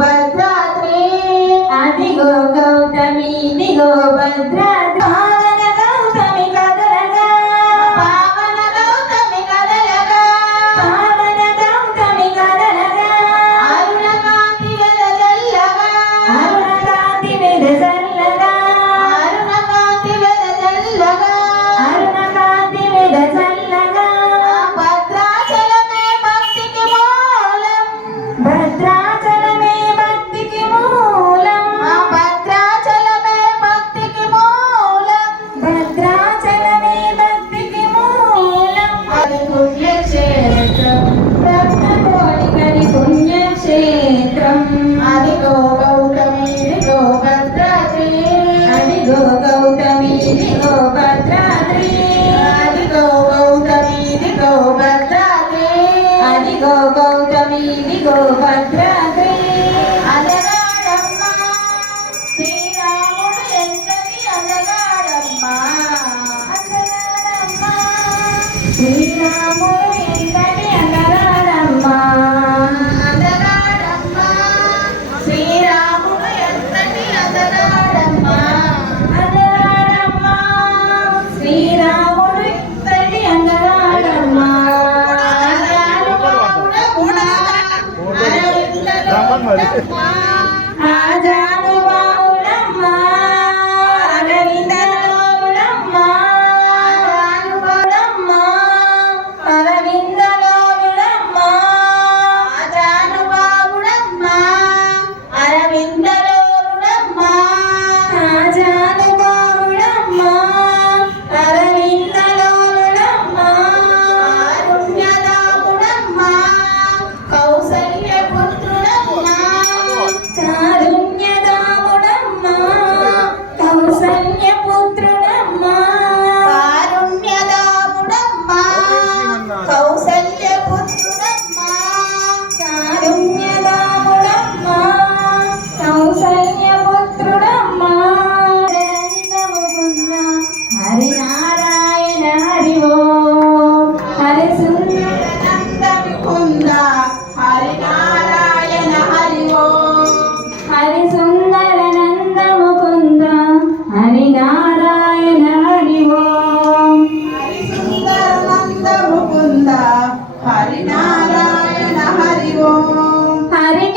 భద్రాద్రి అదిగో గౌతమి దిగో భద్రాద్రి పావన గౌతమి కదలగా పావన గౌతమి కదలగా పావన గౌతమి కదలగా అరుణ కాంతి వెదజల్లగా అరుణ కాంతి వెదజల్లగా అరుణ కాంతి వెదజల్లగా అరుణ కాంతి వెదజల్లగా భద్రాచలమే భక్తికి మూలం భద్రాచలమే భక్తికి మూలం భద్రాచలమే భక్తికి మూలం భద్రాచలమే భక్తికి మూలం అది పుణ్యక్షేత్రం రత్నకోటికని పుణ్యక్షేత్రం అదిగో గౌతమి దిగో భద్రాద్రి అదిగో గౌతమి దిగో భద్రాద్రి అదిగో గౌతమి దిగో భద్రాద్రి అదిగో గౌతమి దిగో భద్రాద్రి అలగాడమ్మా శ్రీరాముడు ఎంతటి అలగాడమ్మా అలగాడమ్మా శ్రీరాముడు ఎంతటి అలగాడమ్మా అలగాడమ్మా శ్రీరాముడు ఎంతటి అలగాడమ్మా అలగాడమ్మా శ్రీరాముడు ఎంతటి అలగాడమ్మా ఆజానుబాహుడమ్మా అరవిందలోవిడమ్మా అరవిందలోవిడమ్మా ఆజానుబాహుడమ్మా అరవిందలోవిడమ్మా ఆజానుబాహుడమ్మా అరవిందలోవిడమ్మా కారుణ్యదాముడమ్మా కౌసల్యపుత్రుడమ్మా కారుణ్యదాముడమ్మా కౌసల్యపుత్రుడమ్మా కారుణ్యదాముడమ్మా కౌసల్యపుత్రుడమ్మా కారుణ్యదాముడమ్మా కౌసల్యపుత్రుడమ్మా హరినారాయణ హరి ఓం హరి సుందరానంద ముకుంద హరినారాయణ హరి ఓం హరి సుందరానంద ముకుంద హరినారాయణ హరి ఓం హరి సుందరానంద ముకుంద హరినారాయణ హరి ఓం హరి